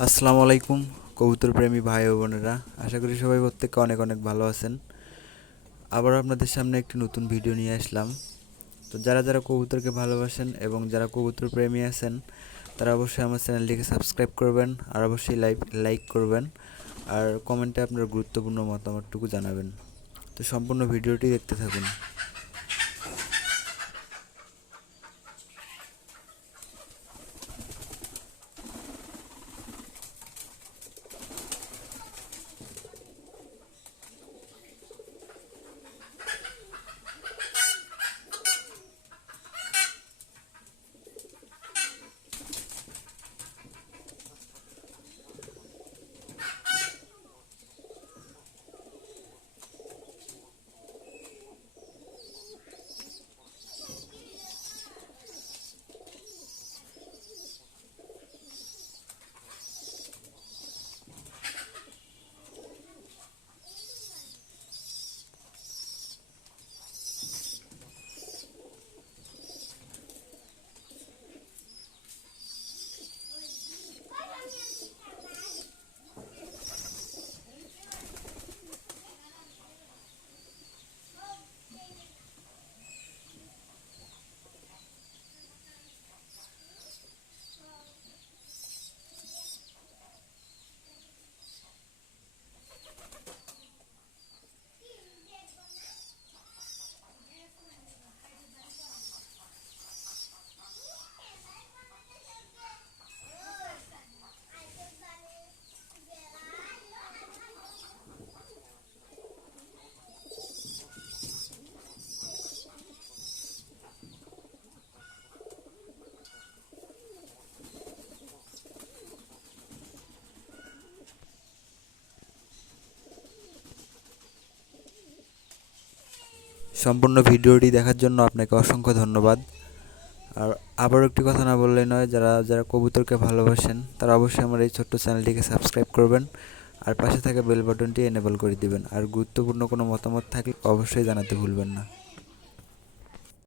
আসসালামু আলাইকুম কবুতর প্রেমী ভাই ও বোনেরা, আশা করি সবাই প্রত্যেকে অনেক অনেক ভালো আছেন। আবার আপনাদের সামনে একটি নতুন ভিডিও নিয়ে আসলাম। তো যারা যারা কবুতরকে ভালোবাসেন এবং যারা কবুতর প্রেমী আছেন তারা অবশ্যই আমার চ্যানেলটিকে সাবস্ক্রাইব করবেন আর অবশ্যই লাইক করবেন আর কমেন্টে আপনার গুরুত্বপূর্ণ মতামতটুকু জানাবেন। তো সম্পূর্ণ ভিডিওটি দেখতে থাকুন। সম্পূর্ণ ভিডিওটি দেখার জন্য আপনাকে অসংখ্য ধন্যবাদ। আর আবারও একটি কথা না বললেই নয়, যারা যারা কবুতরকে ভালোবাসেন তারা অবশ্যই আমার এই ছোট্ট চ্যানেলটিকে সাবস্ক্রাইব করবেন আর পাশে থাকা বেল বাটনটি এনেবল করে দিবেন। আর গুরুত্বপূর্ণ কোনো মতামত থাকলে অবশ্যই জানাতে ভুলবেন না।